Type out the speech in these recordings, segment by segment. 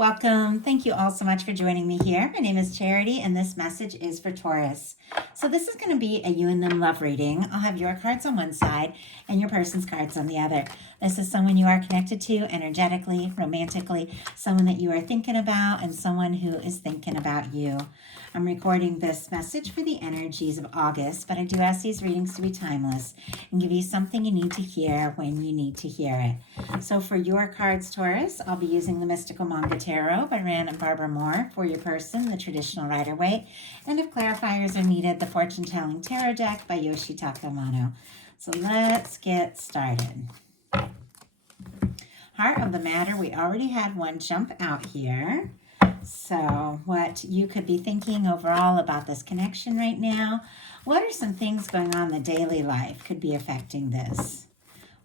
welcome. Thank you all so much for joining me here. My name is Charity, and this message is for Taurus. So this is going to be a you and them love reading. I'll have your cards on one side and your person's cards on the other. This is someone you are connected to energetically, romantically, someone that you are thinking about, and someone who is thinking about you. I'm recording this message for the energies of August, but I do ask these readings to be timeless and give you something you need to hear when you need to hear it. So for your cards, Taurus, I'll be using the Mystical Manga Tarot by Rand and Barbara Moore. For your person, the Traditional Rider-Waite. And if clarifiers are needed, the Fortune Telling Tarot Deck by Yoshitaka Amano. So let's get started. Heart of the matter, we already had one jump out here. So what you could be thinking overall about this connection right now, what are some things going on in the daily life could be affecting this?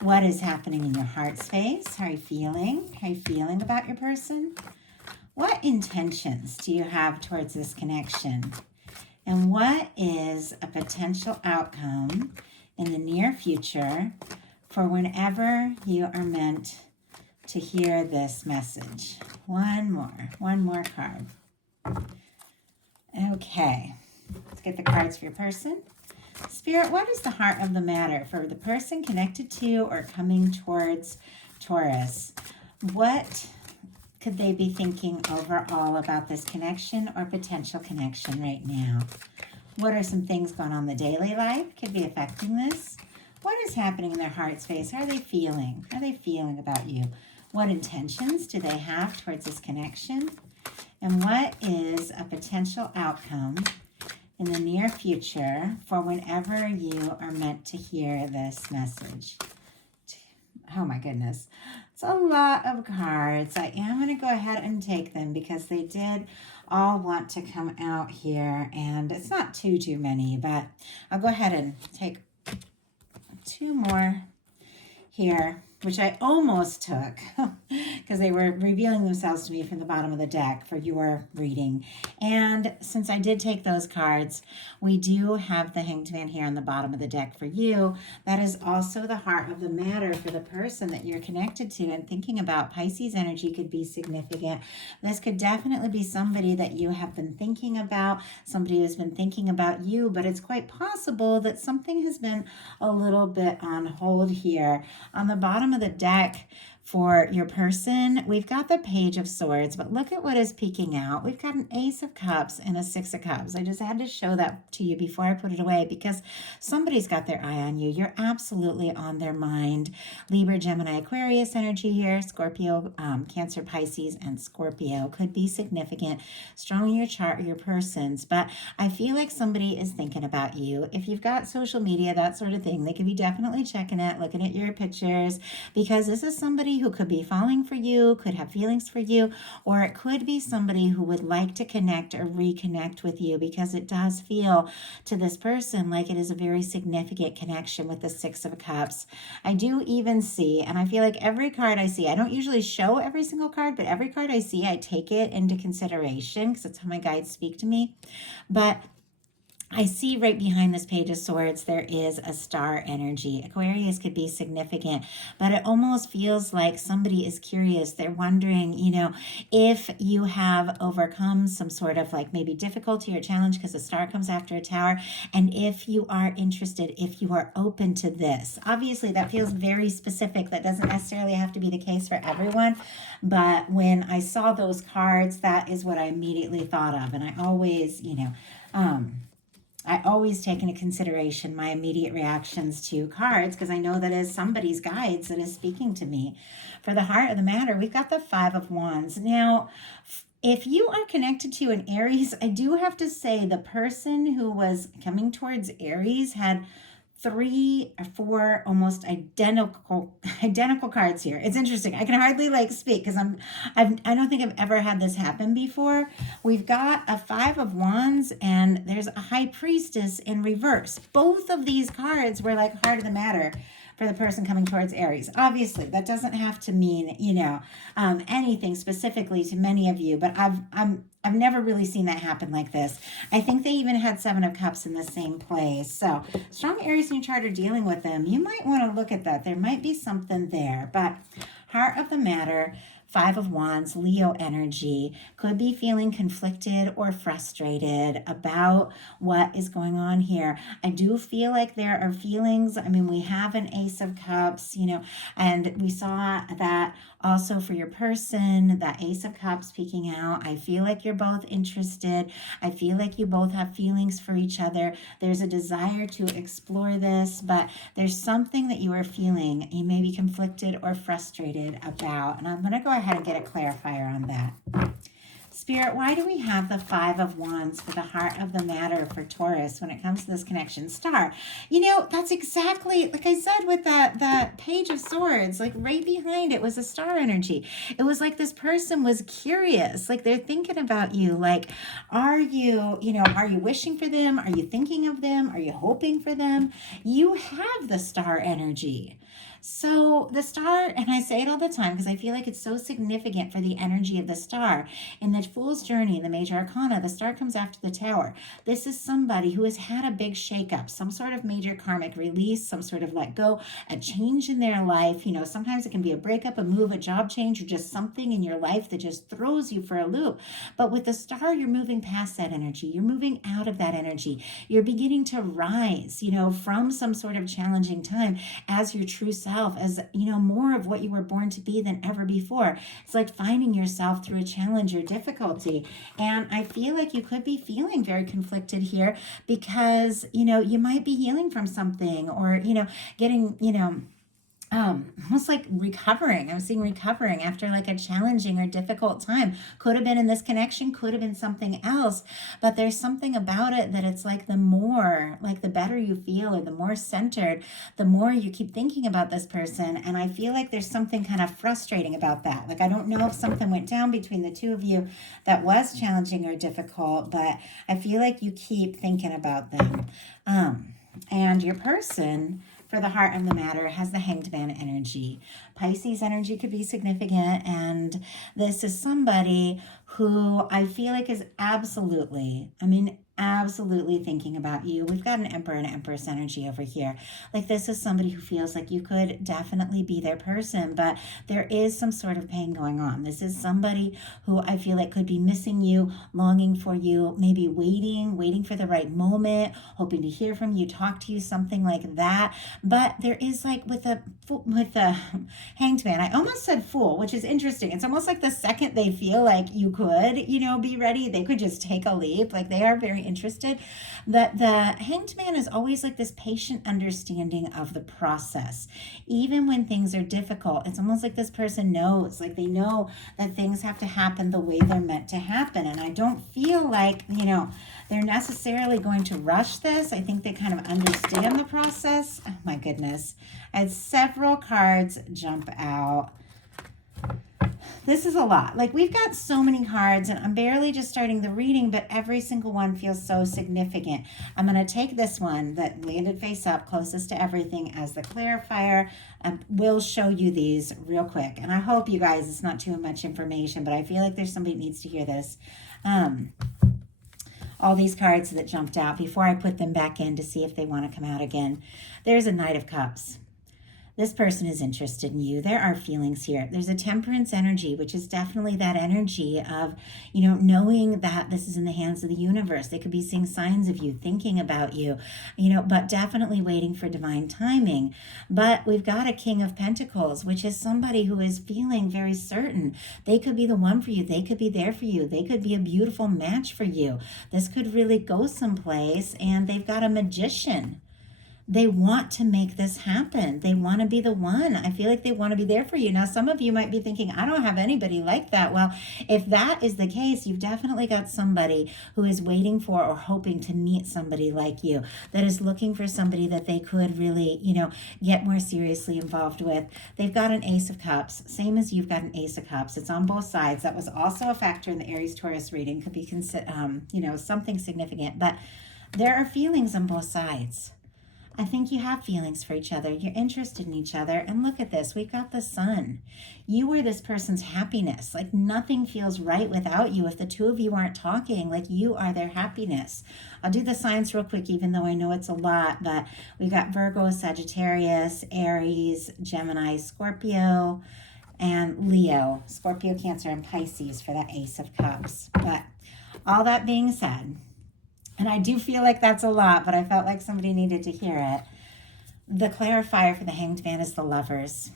What is happening in your heart space? How are you feeling? How are you feeling about your person? What intentions do you have towards this connection? And what is a potential outcome in the near future for whenever you are meant to hear this message? One more card. Okay, let's get the cards for your person. Spirit, what is the heart of the matter for the person connected to or coming towards Taurus? What could they be thinking overall about this connection or potential connection right now? What are some things going on in the daily life could be affecting this? What is happening in their heart space? How are they feeling? How are they feeling about you? What intentions do they have towards this connection? And what is a potential outcome in the near future for whenever you are meant to hear this message? Oh my goodness. It's a lot of cards. I am going to go ahead and take them because they did all want to come out here. And it's not too many, but I'll go ahead and take two more here, which I almost took because they were revealing themselves to me from the bottom of the deck for your reading. And since I did take those cards, we do have the Hanged Man here on the bottom of the deck for you. That is also the heart of the matter for the person that you're connected to and thinking about. Pisces energy could be significant. This could definitely be somebody that you have been thinking about, somebody who's been thinking about you, but it's quite possible that something has been a little bit on hold here. On the bottom of the deck for your person, we've got the Page of Swords, but look at what is peeking out. We've got an Ace of Cups and a Six of Cups. I just had to show that to you before I put it away because somebody's got their eye on you. You're absolutely on their mind. Libra, Gemini, Aquarius energy here. Scorpio, Cancer, Pisces, and Scorpio could be significant, strong in your chart or your person's, but I feel like somebody is thinking about you. If you've got social media, that sort of thing, they could be definitely checking it, looking at your pictures, because this is somebody who could be falling for you, could have feelings for you, or it could be somebody who would like to connect or reconnect with you because it does feel to this person like it is a very significant connection with the Six of Cups. I do even see, and I feel like every card I see, I don't usually show every single card, but every card I see, I take it into consideration because that's how my guides speak to me. But I see right behind this Page of Swords, there is a star energy. Aquarius could be significant, but it almost feels like somebody is curious. They're wondering, if you have overcome some sort of like maybe difficulty or challenge because a star comes after a tower, and if you are interested, if you are open to this. Obviously, that feels very specific. That doesn't necessarily have to be the case for everyone, but when I saw those cards, that is what I immediately thought of, and I always, I always take into consideration my immediate reactions to cards because I know that is somebody's guides that is speaking to me. For the heart of the matter, we've got the Five of Wands. Now, if you are connected to an Aries, I do have to say the person who was coming towards Aries had 3 or 4 almost identical cards here. It's interesting. I can hardly speak because I don't think I've ever had this happen before. We've got a Five of Wands and there's a High Priestess in reverse. Both of these cards were like heart of the matter for the person coming towards Aries. Obviously, that doesn't have to mean, anything specifically to many of you, but I've never really seen that happen like this. I think they even had Seven of Cups in the same place. So strong Aries in your chart are dealing with them. You might want to look at that. There might be something there, but heart of the matter Five of Wands, Leo energy, could be feeling conflicted or frustrated about what is going on here. I do feel like there are feelings. I mean, we have an Ace of Cups, and we saw that also for your person, that Ace of Cups peeking out. I feel like you're both interested. I feel like you both have feelings for each other. There's a desire to explore this, but there's something that you are feeling. You may be conflicted or frustrated about. And I'm going to go ahead and get a clarifier on that. Spirit, why do we have the Five of Wands for the heart of the matter for Taurus when it comes to this connection? Star. That's exactly, like I said, with that Page of Swords, like right behind it was a star energy. It was like this person was curious, like they're thinking about you. Like, are you wishing for them? Are you thinking of them? Are you hoping for them? You have the star energy. So the star, and I say it all the time because I feel like it's so significant for the energy of the star. In the Fool's Journey, in the Major Arcana, the star comes after the Tower. This is somebody who has had a big shakeup, some sort of major karmic release, some sort of let go, a change in their life. Sometimes it can be a breakup, a move, a job change, or just something in your life that just throws you for a loop. But with the star, you're moving past that energy. You're moving out of that energy. You're beginning to rise, from some sort of challenging time as your true self, as more of what you were born to be than ever before. It's like finding yourself through a challenge or difficulty. And I feel like you could be feeling very conflicted here because you might be healing from something, or getting almost like recovering. I'm seeing recovering after like a challenging or difficult time. Could have been in this connection, could have been something else, but there's something about it that it's like the better you feel, or the more centered, the more you keep thinking about this person. And I feel like there's something kind of frustrating about that. Like, I don't know if something went down between the two of you that was challenging or difficult, but I feel like you keep thinking about them. And your person, for the heart of the matter, has the Hanged Man energy. Pisces energy could be significant, and this is somebody who I feel like is absolutely thinking about you. We've got an Emperor and Empress energy over here. Like, this is somebody who feels like you could definitely be their person, but there is some sort of pain going on. This is somebody who I feel like could be missing you, longing for you, maybe waiting for the right moment, hoping to hear from you, talk to you, something like that. But there is, like, with the Hanged Man, I almost said Fool, which is interesting. It's almost like the second they feel like you could, be ready, they could just take a leap. Like, they are very interested. That the Hanged Man is always like this patient understanding of the process. Even when things are difficult, it's almost like this person knows, like they know that things have to happen the way they're meant to happen. And I don't feel like, they're necessarily going to rush this. I think they kind of understand the process. Oh my goodness. I had several cards jump out. This is a lot. Like, we've got so many cards, and I'm barely just starting the reading, but every single one feels so significant. I'm going to take this one that landed face up closest to everything as the clarifier. We'll show you these real quick. And I hope you guys, it's not too much information, but I feel like there's somebody that needs to hear this. All these cards that jumped out before I put them back in to see if they want to come out again. There's a Knight of Cups. This person is interested in you. There are feelings here. There's a Temperance energy, which is definitely that energy of, knowing that this is in the hands of the universe. They could be seeing signs of you, thinking about you, but definitely waiting for divine timing. But we've got a King of Pentacles, which is somebody who is feeling very certain. They could be the one for you. They could be there for you. They could be a beautiful match for you. This could really go someplace. And they've got a Magician. They want to make this happen. They want to be the one. I feel like they want to be there for you. Now, some of you might be thinking, I don't have anybody like that. Well, if that is the case, you've definitely got somebody who is waiting for or hoping to meet somebody like you, that is looking for somebody that they could really, get more seriously involved with. They've got an Ace of Cups, same as you've got an Ace of Cups. It's on both sides. That was also a factor in the Aries-Taurus reading. Could be, something significant. But there are feelings on both sides. I think you have feelings for each other. You're interested in each other. And look at this. We've got the Sun. You are this person's happiness. Like, nothing feels right without you. If the two of you aren't talking, like, you are their happiness. I'll do the signs real quick, even though I know it's a lot. But we've got Virgo, Sagittarius, Aries, Gemini, Scorpio, and Leo, Scorpio, Cancer, and Pisces for that Ace of Cups. But all that being said, and I do feel like that's a lot, but I felt like somebody needed to hear it. The clarifier for the Hanged Man is the Lovers.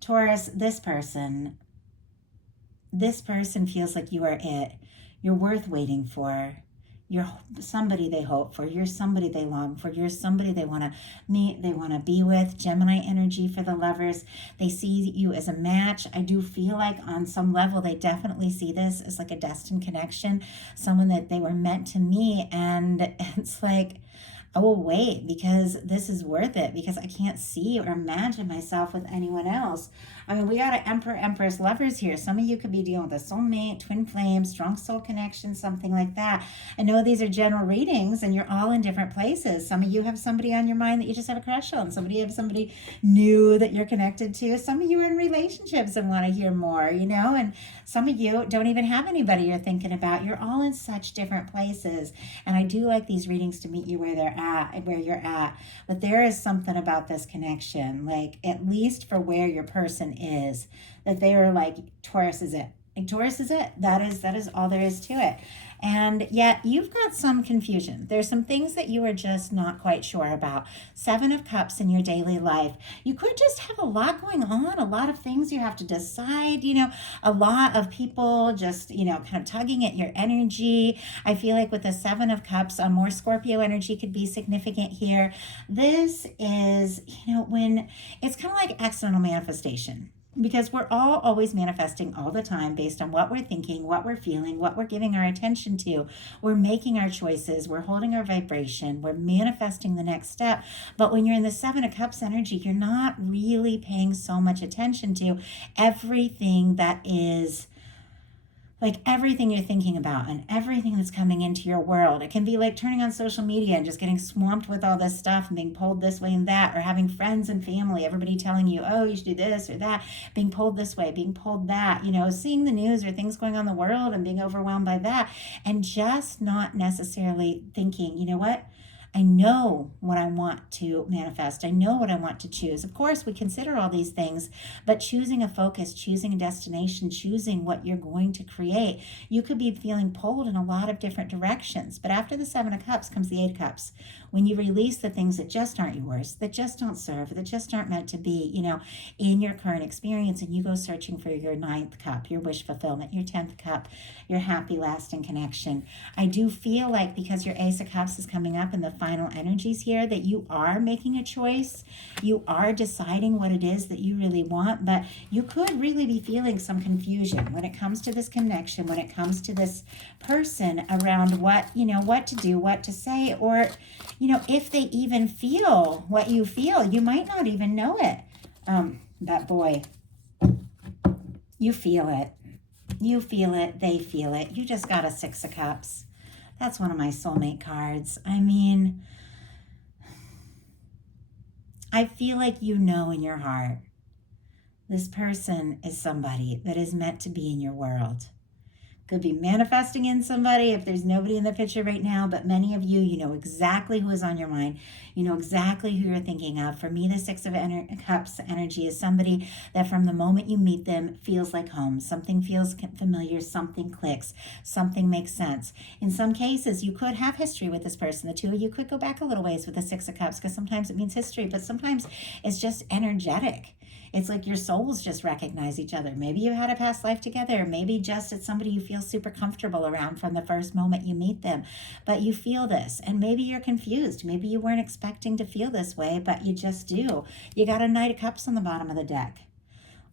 Taurus, this person feels like you are it. You're worth waiting for. You're somebody they hope for. You're somebody they long for. You're somebody they want to meet, they want to be with. Gemini energy for the Lovers. They see you as a match. I do feel like on some level they definitely see this as like a destined connection, someone that they were meant to meet. And it's like, I will wait because this is worth it, because I can't see or imagine myself with anyone else. I mean, we got an Emperor, Empress, Lovers here. Some of you could be dealing with a soulmate, twin flame, strong soul connection, something like that. I know these are general readings and you're all in different places. Some of you have somebody on your mind that you just have a crush on. Somebody have somebody new that you're connected to. Some of you are in relationships and want to hear more, you know, and some of you don't even have anybody you're thinking about. You're all in such different places. And I do like these readings to meet you where they're at, where you're at. But there is something about this connection, like at least for where your person is, that they are like, Taurus is it. Like, Taurus is it. That is all there is to it. And yet you've got some confusion. There's some things that you are just not quite sure about. 7 of Cups in your daily life. You could just have a lot going on, a lot of things you have to decide, you know, a lot of people just, you know, kind of tugging at your energy. I feel like with the 7 of Cups, a more Scorpio energy could be significant here. This is, you know, when it's kind of like external manifestation. Because we're all always manifesting all the time based on what we're thinking, what we're feeling, what we're giving our attention to. We're making our choices. We're holding our vibration. We're manifesting the next step. But when you're in the 7 of Cups energy, you're not really paying so much attention to everything that is, like everything you're thinking about and everything that's coming into your world. It can be like turning on social media and just getting swamped with all this stuff and being pulled this way and that, or having friends and family, everybody telling you, oh, you should do this or that, being pulled this way, being pulled that, you know, seeing the news or things going on in the world and being overwhelmed by that, and just not necessarily thinking, you know what? I know what I want to manifest. I know what I want to choose. Of course, we consider all these things, but choosing a focus, choosing a destination, choosing what you're going to create, you could be feeling pulled in a lot of different directions. But after the 7 of Cups comes the 8 of Cups. When you release the things that just aren't yours, that just don't serve, that just aren't meant to be, you know, in your current experience, and you go searching for your 9th cup, your wish fulfillment, your 10th cup, your happy lasting connection. I do feel like because your Ace of Cups is coming up in the final energies here, that you are making a choice. You are deciding what it is that you really want, but you could really be feeling some confusion when it comes to this connection, when it comes to this person around what, you know, what to do, what to say, or, you know, if they even feel what you feel. You might not even know it. That boy, you feel it. You feel it. They feel it. You just got a 6 of Cups. That's one of my soulmate cards. I mean, I feel like you know in your heart, this person is somebody that is meant to be in your world. Could be manifesting in somebody if there's nobody in the picture right now, but many of you, you know exactly who is on your mind. You know exactly who you're thinking of. For me, the 6 of Cups energy is somebody that from the moment you meet them feels like home. Something feels familiar, something clicks, something makes sense. In some cases, you could have history with this person. The two of you could go back a little ways with the 6 of Cups, because sometimes it means history, but sometimes it's just energetic. It's like your souls just recognize each other. Maybe you had a past life together. Maybe just it's somebody you feel super comfortable around from the first moment you meet them. But you feel this, and maybe you're confused. Maybe you weren't expecting to feel this way, but you just do. You got a Knight of Cups on the bottom of the deck.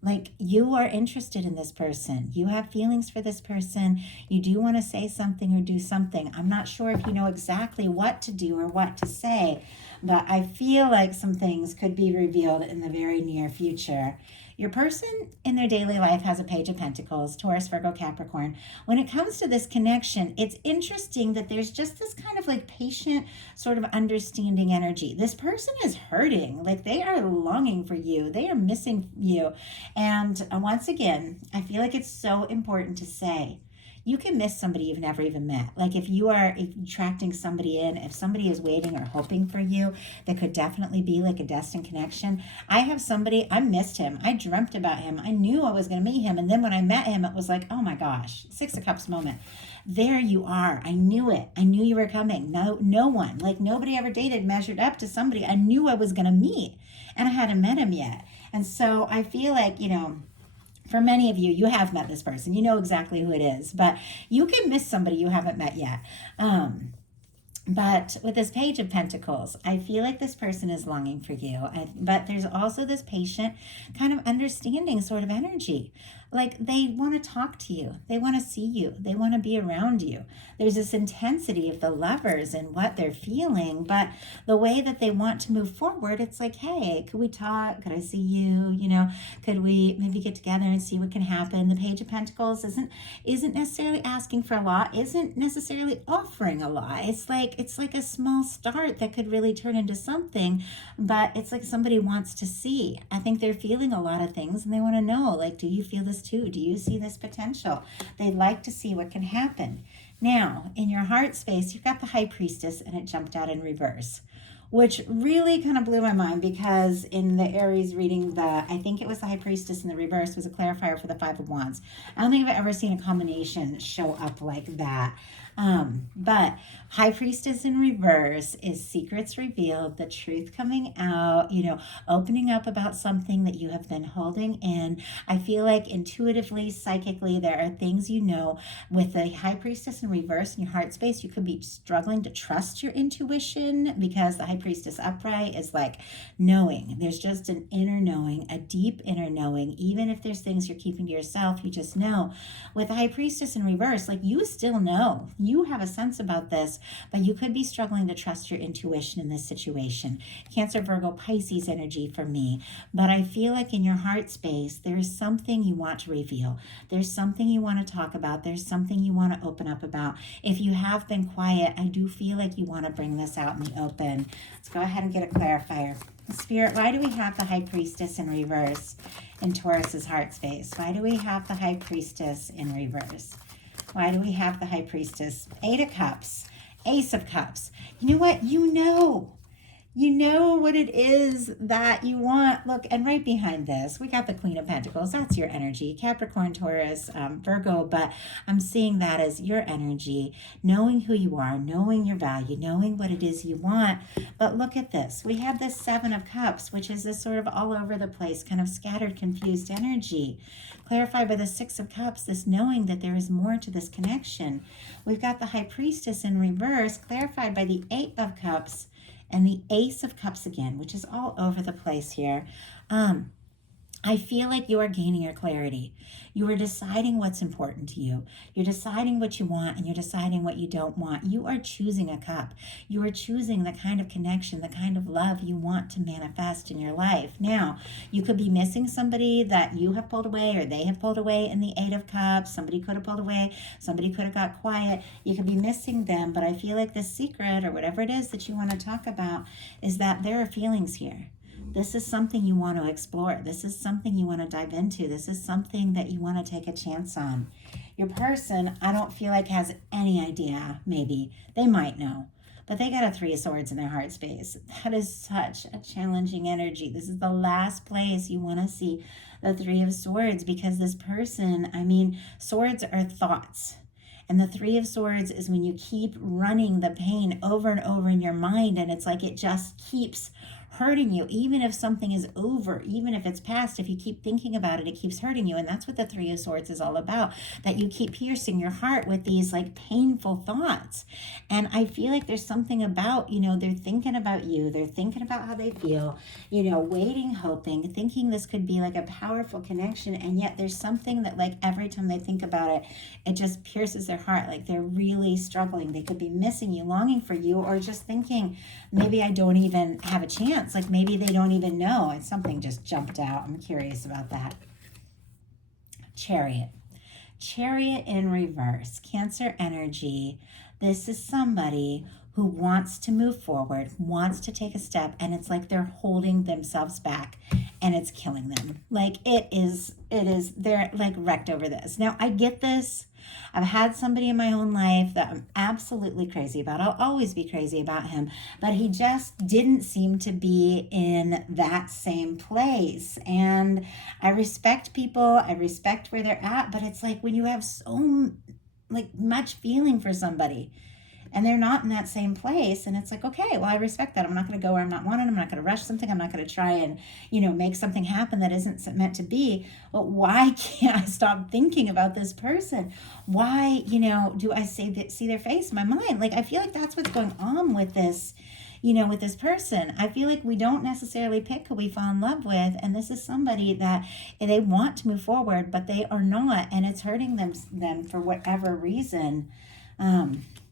Like, you are interested in this person. You have feelings for this person. You do want to say something or do something. I'm not sure if you know exactly what to do or what to say, but I feel like some things could be revealed in the very near future. Your person in their daily life has a Page of Pentacles, Taurus, Virgo, Capricorn. When it comes to this connection, it's interesting that there's just this kind of like patient sort of understanding energy. This person is hurting, like they are longing for you. They are missing you. And once again, I feel like it's so important to say, you can miss somebody you've never even met. Like if you are attracting somebody in, if somebody is waiting or hoping for you, that could definitely be like a destined connection. I have somebody, I missed him. I dreamt about him. I knew I was going to meet him. And then when I met him, it was like, oh my gosh, Six of Cups moment. There you are. I knew it. I knew you were coming. No one, like nobody ever dated measured up to somebody I knew I was going to meet, and I hadn't met him yet. And so I feel like, for many of you, you have met this person. You know exactly who it is, but you can miss somebody you haven't met yet. But with this Page of Pentacles, I feel like this person is longing for you. But there's also this patient kind of understanding sort of energy. Like they want to talk to you. They want to see you. They want to be around you. There's this intensity of the lovers and what they're feeling. But the way that they want to move forward, it's like, hey, could we talk? Could I see you? Could we maybe get together and see what can happen? The Page of Pentacles isn't necessarily asking for a lot, isn't necessarily offering a lot. It's like a small start that could really turn into something, but it's like somebody wants to see. I think they're feeling a lot of things and they want to know, like, do you feel this too? Do you see this potential? They'd like to see what can happen. Now, in your heart space, you've got the High Priestess and it jumped out in reverse, which really kind of blew my mind because in the Aries reading, I think it was the High Priestess in the reverse was a clarifier for the Five of Wands. I don't think I've ever seen a combination show up like that. But High Priestess in reverse is secrets revealed, the truth coming out, opening up about something that you have been holding in. I feel like intuitively, psychically, there are things with the High Priestess in reverse in your heart space, you could be struggling to trust your intuition because the High Priestess upright is like knowing. There's just an inner knowing, a deep inner knowing. Even if there's things you're keeping to yourself, you just know. With the High Priestess in reverse, like you still know. You have a sense about this, but you could be struggling to trust your intuition in this situation. Cancer, Virgo, Pisces energy for me. But I feel like in your heart space, there's something you want to reveal. There's something you want to talk about. There's something you want to open up about. If you have been quiet, I do feel like you want to bring this out in the open. Let's go ahead and get a clarifier. Spirit, why do we have the High Priestess in reverse in Taurus's heart space? Why do we have the High Priestess in reverse? Why do we have the High Priestess? Eight of Cups, Ace of Cups. You know what? You know what it is that you want. Look, and right behind this, we got the Queen of Pentacles. That's your energy. Capricorn, Taurus, Virgo, but I'm seeing that as your energy, knowing who you are, knowing your value, knowing what it is you want. But look at this. We have this Seven of Cups, which is this sort of all over the place, kind of scattered, confused energy. Clarified by the Six of Cups, this knowing that there is more to this connection. We've got the High Priestess in reverse, clarified by the Eight of Cups, and the Ace of Cups again, which is all over the place here. I feel like you are gaining your clarity. You are deciding what's important to you. You're deciding what you want and you're deciding what you don't want. You are choosing a cup. You are choosing the kind of connection, the kind of love you want to manifest in your life. Now, you could be missing somebody that you have pulled away or they have pulled away in the Eight of Cups. Somebody could have pulled away. Somebody could have got quiet. You could be missing them, but I feel like the secret or whatever it is that you want to talk about is that there are feelings here. This is something you want to explore. This is something you want to dive into. This is something that you want to take a chance on. Your person, I don't feel like has any idea, maybe. They might know, but they got a Three of Swords in their heart space. That is such a challenging energy. This is the last place you want to see the Three of Swords because this person, swords are thoughts. And the Three of Swords is when you keep running the pain over and over in your mind and it's like it just keeps hurting you, even if something is over, even if it's past, if you keep thinking about it, it keeps hurting you. And that's what the Three of Swords is all about, that you keep piercing your heart with these like painful thoughts. And I feel like there's something about, they're thinking about you, they're thinking about how they feel, waiting, hoping, thinking this could be like a powerful connection. And yet there's something that like every time they think about it, it just pierces their heart. Like they're really struggling. They could be missing you, longing for you, or just thinking, maybe I don't even have a chance. Like maybe they don't even know. And something just jumped out. I'm curious about that. Chariot. Chariot in reverse. Cancer energy. This is somebody who wants to move forward, wants to take a step, and it's like they're holding themselves back and it's killing them. Like they're like wrecked over this. Now, I get this. I've had somebody in my own life that I'm absolutely crazy about. I'll always be crazy about him, but he just didn't seem to be in that same place. And I respect people, I respect where they're at, but it's like when you have so like much feeling for somebody and they're not in that same place, and it's like, okay, well, I respect that. I'm not going to go where I'm not wanted. I'm not going to rush something. I'm not going to try and make something happen that isn't meant to be. But why can't I stop thinking about this person? Why do I see their face in my mind? Like, I feel like that's what's going on with this with this person. I feel like we don't necessarily pick who we fall in love with, and this is somebody that they want to move forward, but they are not, and it's hurting them for whatever reason.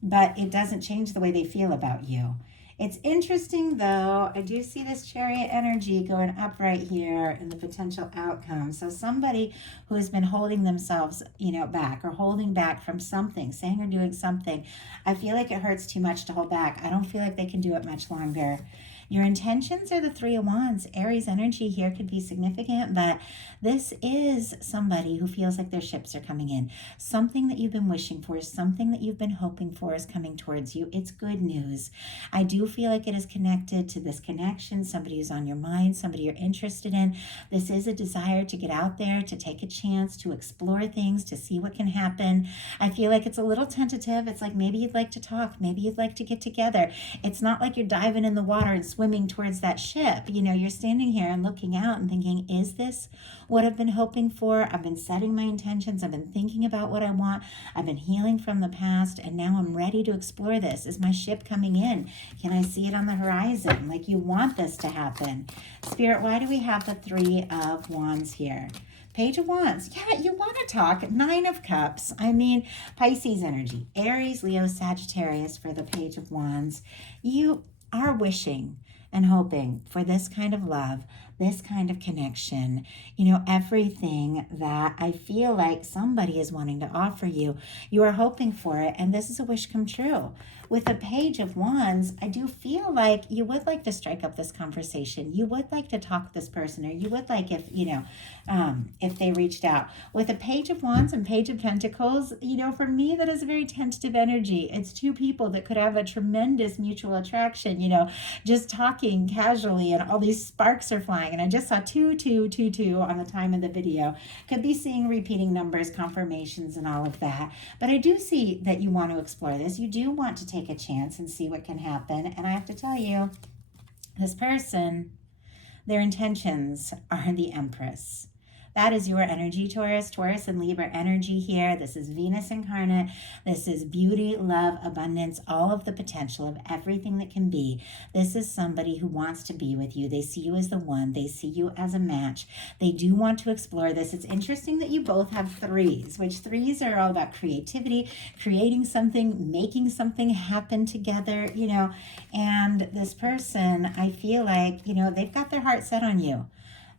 But it doesn't change the way they feel about you. It's interesting, though. I do see this Chariot energy going up right here in the potential outcome. So somebody who has been holding themselves, back or holding back from something, saying or doing something. I feel like it hurts too much to hold back. I don't feel like they can do it much longer. Your intentions are the Three of Wands. Aries energy here could be significant, but this is somebody who feels like their ships are coming in. Something that you've been wishing for, something that you've been hoping for is coming towards you. It's good news. I do feel like it is connected to this connection, somebody who's on your mind, somebody you're interested in. This is a desire to get out there, to take a chance, to explore things, to see what can happen. I feel like it's a little tentative. It's like maybe you'd like to talk, maybe you'd like to get together. It's not like you're diving in the water and swimming towards that ship. You're standing here and looking out and thinking, is this what I've been hoping for? I've been setting my intentions. I've been thinking about what I want. I've been healing from the past, and now I'm ready to explore this. Is my ship coming in? Can I see it on the horizon? Like, you want this to happen. Spirit, why do we have the Three of Wands here? Page of Wands. Yeah, you want to talk. Nine of Cups. Pisces energy. Aries, Leo, Sagittarius for the Page of Wands. You are wishing and hoping for this kind of love, this kind of connection, everything that I feel like somebody is wanting to offer you. You are hoping for it, and this is a wish come true. With the Page of Wands, I do feel like you would like to strike up this conversation. You would like to talk to this person, or you would like if they reached out. With a Page of Wands and Page of Pentacles, for me, that is a very tentative energy. It's two people that could have a tremendous mutual attraction, just talking casually, and all these sparks are flying. And I just saw 2 on the time of the video. Could be seeing repeating numbers, confirmations, and all of that. But I do see that you want to explore this. You do want to take a chance and see what can happen. And I have to tell you, this person, their intentions are the Empress. That is your energy, Taurus. Taurus and Libra energy here. This is Venus incarnate. This is beauty, love, abundance, all of the potential of everything that can be. This is somebody who wants to be with you. They see you as the one. They see you as a match. They do want to explore this. It's interesting that you both have threes, which threes are all about creativity, creating something, making something happen together, and this person, I feel like, they've got their heart set on you.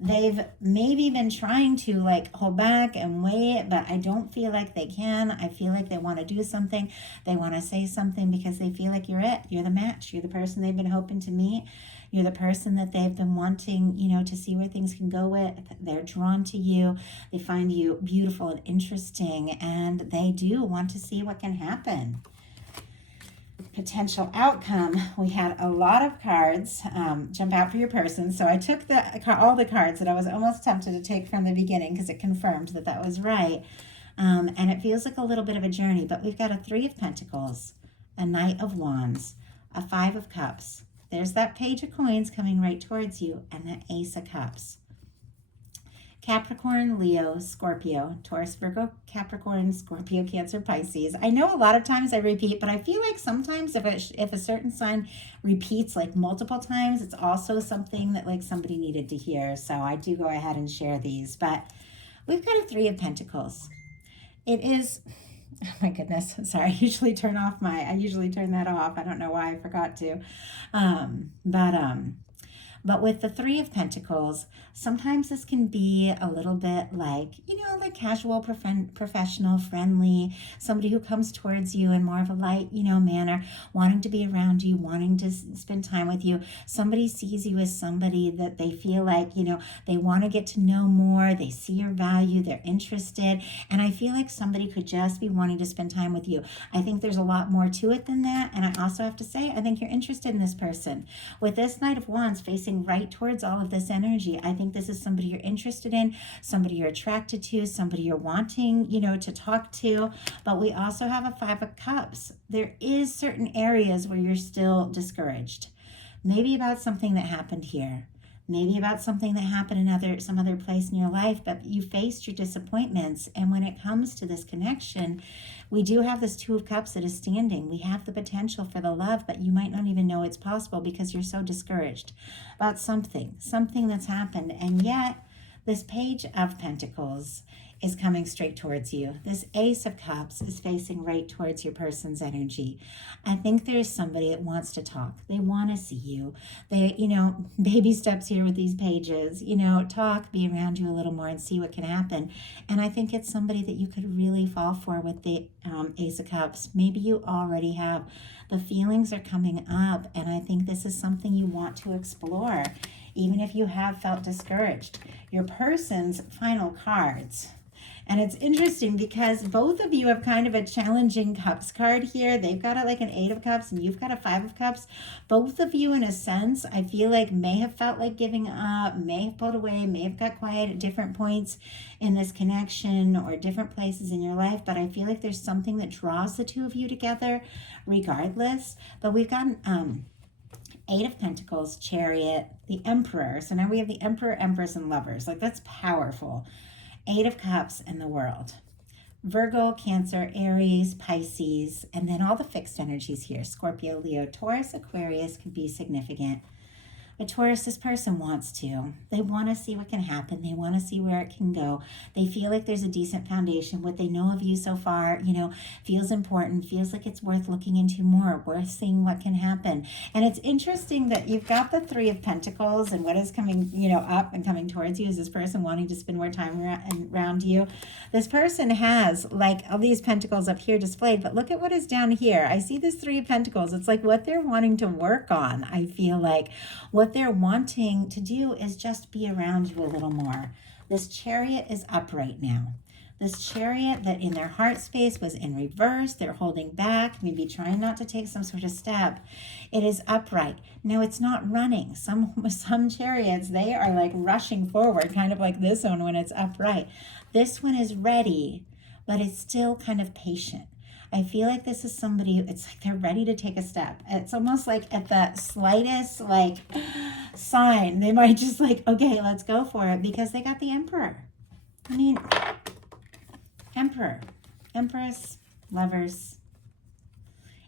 They've maybe been trying to hold back and wait, but I don't feel like they can. I feel like they want to do something. They want to say something because they feel like you're it. You're the match. You're the person they've been hoping to meet. You're the person that they've been wanting, to see where things can go with. They're drawn to you. They find you beautiful and interesting, and they do want to see what can happen. Potential outcome, we had a lot of cards jump out for your person. So I took all the cards that I was almost tempted to take from the beginning because it confirmed that was right. And it feels like a little bit of a journey, but we've got a Three of Pentacles, a Knight of Wands, a Five of Cups. There's that Page of Coins coming right towards you, and the Ace of Cups. Capricorn, Leo, Scorpio, Taurus, Virgo, Capricorn, Scorpio, Cancer, Pisces. I know a lot of times I repeat, but I feel like sometimes if a certain sign repeats multiple times, it's also something that somebody needed to hear. So I do go ahead and share these. But we've got a Three of Pentacles. It is, oh my goodness, sorry, I usually turn that off. I don't know why I forgot to. But with the Three of Pentacles, sometimes this can be a little bit like, like casual, professional, friendly, somebody who comes towards you in more of a light, manner, wanting to be around you, wanting to spend time with you. Somebody sees you as somebody that they feel like, they want to get to know more. They see your value. They're interested. And I feel like somebody could just be wanting to spend time with you. I think there's a lot more to it than that. And I also have to say, I think you're interested in this person. With this Knight of Wands facing right towards all of this energy, I think this is somebody you're interested in, somebody you're attracted to, somebody you're wanting, to talk to. But we also have a Five of Cups. There is certain areas where you're still discouraged. Maybe about something that happened here. Maybe about something that happened in some other place in your life, but you faced your disappointments. And when it comes to this connection, we do have this Two of Cups that is standing. We have the potential for the love, but you might not even know it's possible because you're so discouraged about something that's happened. And yet, this Page of Pentacles is coming straight towards you. This Ace of Cups is facing right towards your person's energy. I think there's somebody that wants to talk. They want to see you. They, baby steps here with these pages, talk, be around you a little more and see what can happen. And I think it's somebody that you could really fall for with the Ace of Cups. Maybe you already have. The feelings are coming up, and I think this is something you want to explore, even if you have felt discouraged. Your person's final cards. And it's interesting because both of you have kind of a challenging cups card here. They've got like an Eight of Cups and you've got a Five of Cups. Both of you, in a sense, I feel like may have felt like giving up, may have pulled away, may have got quiet at different points in this connection or different places in your life. But I feel like there's something that draws the two of you together regardless. But we've got Eight of Pentacles, Chariot, the Emperor. So now we have the Emperor, Empress, and Lovers. Like, that's powerful. Eight of Cups and the World. Virgo, Cancer, Aries, Pisces, and then all the fixed energies here. Scorpio, Leo, Taurus, Aquarius could be significant. But Taurus, this person wants to. They want to see what can happen. They want to see where it can go. They feel like there's a decent foundation. What they know of you so far, feels important, feels like it's worth looking into more, worth seeing what can happen. And it's interesting that you've got the Three of Pentacles, and what is coming, up and coming towards you is this person wanting to spend more time around you. This person has like all these pentacles up here displayed, but look at what is down here. I see this Three of Pentacles. It's like what they're wanting to work on. I feel like what they're wanting to do is just be around you a little more. This Chariot is upright now. This Chariot that in their heart space was in reverse, they're holding back, maybe trying not to take some sort of step. It is upright. Now it's not running. Some Chariots, they are like rushing forward, kind of like this one when it's upright. This one is ready, but it's still kind of patient. I feel like this is somebody, it's like they're ready to take a step. It's almost like at the slightest sign, they might just okay, let's go for it, because they got the Emperor. I mean, Emperor, Empress, Lovers.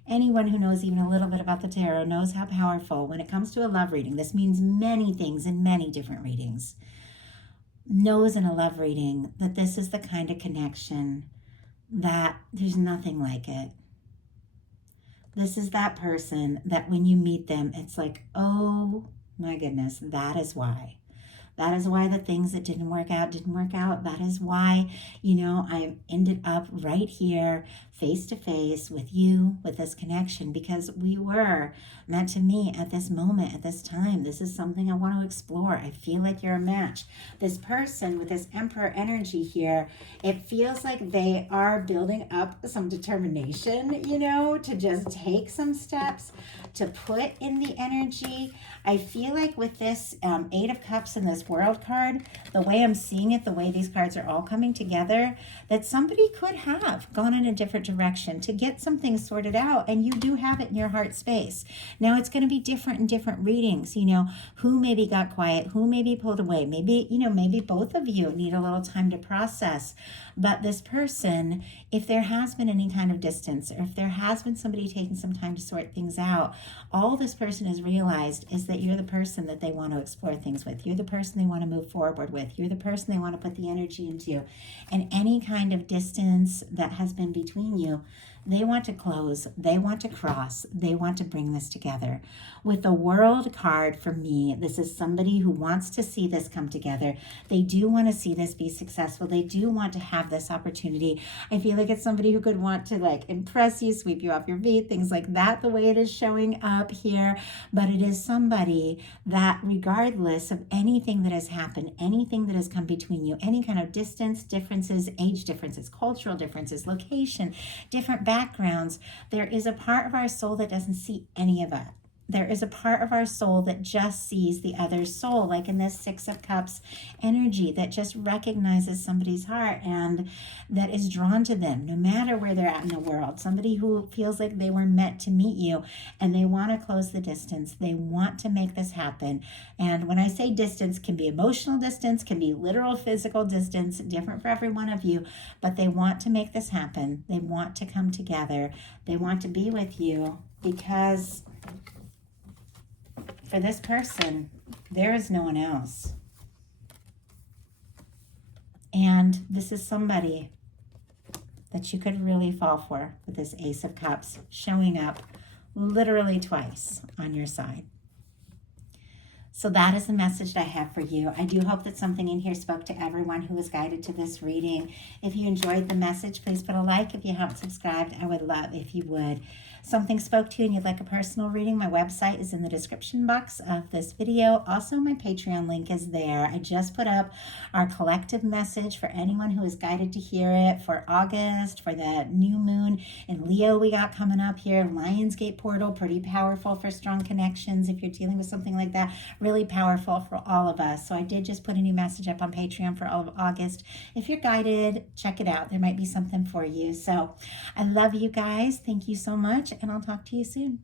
Anyone who knows even a little bit about the tarot knows how powerful, when it comes to a love reading, this means many things in many different readings, knows in a love reading that this is the kind of connection that there's nothing like it. This is that person that when you meet them, it's like, oh my goodness, that is why. That is why the things that didn't work out. That is why, I ended up right here, face to face with you, with this connection, because we were meant to meet at this moment, at this time. This is something I want to explore. I feel like you're a match. This person with this Emperor energy here, it feels like they are building up some determination, to just take some steps, to put in the energy. I feel like with this Eight of Cups and this World card, the way I'm seeing it, the way these cards are all coming together, that somebody could have gone in a different direction to get some things sorted out, and you do have it in your heart space. Now it's going to be different in different readings, who maybe got quiet, who maybe pulled away, maybe, maybe both of you need a little time to process. But this person, if there has been any kind of distance, or if there has been somebody taking some time to sort things out, all this person has realized is that you're the person that they want to explore things with. You're the person person they want to move forward with. You're the person they want to put the energy into. And any kind of distance that has been between you, they want to close, they want to cross, they want to bring this together. With the World card for me, this is somebody who wants to see this come together. They do want to see this be successful. They do want to have this opportunity. I feel like it's somebody who could want to like impress you, sweep you off your feet, things like that, the way it is showing up here. But it is somebody that regardless of anything that has happened, anything that has come between you, any kind of distance, differences, age differences, cultural differences, location, different backgrounds, there is a part of our soul that doesn't see any of it. There is a part of our soul that just sees the other's soul, like in this Six of Cups energy, that just recognizes somebody's heart and that is drawn to them no matter where they're at in the world. Somebody who feels like they were meant to meet you and they want to close the distance. They want to make this happen. And when I say distance, can be emotional distance, can be literal physical distance, different for every one of you, but they want to make this happen. They want to come together. They want to be with you because for this person, there is no one else. And this is somebody that you could really fall for with this Ace of Cups showing up literally twice on your side. So that is the message that I have for you. I do hope that something in here spoke to everyone who was guided to this reading. If you enjoyed the message, please put a like. If you haven't subscribed, I would love if you would. Something spoke to you and you'd like a personal reading, my website is in the description box of this video. Also, my Patreon link is there. I just put up our collective message for anyone who is guided to hear it for August, for the new moon in Leo we got coming up here. Lionsgate portal, pretty powerful for strong connections if you're dealing with something like that. Really powerful for all of us. So I did just put a new message up on Patreon for all of August. If you're guided, check it out. There might be something for you. So I love you guys. Thank you so much. And I'll talk to you soon.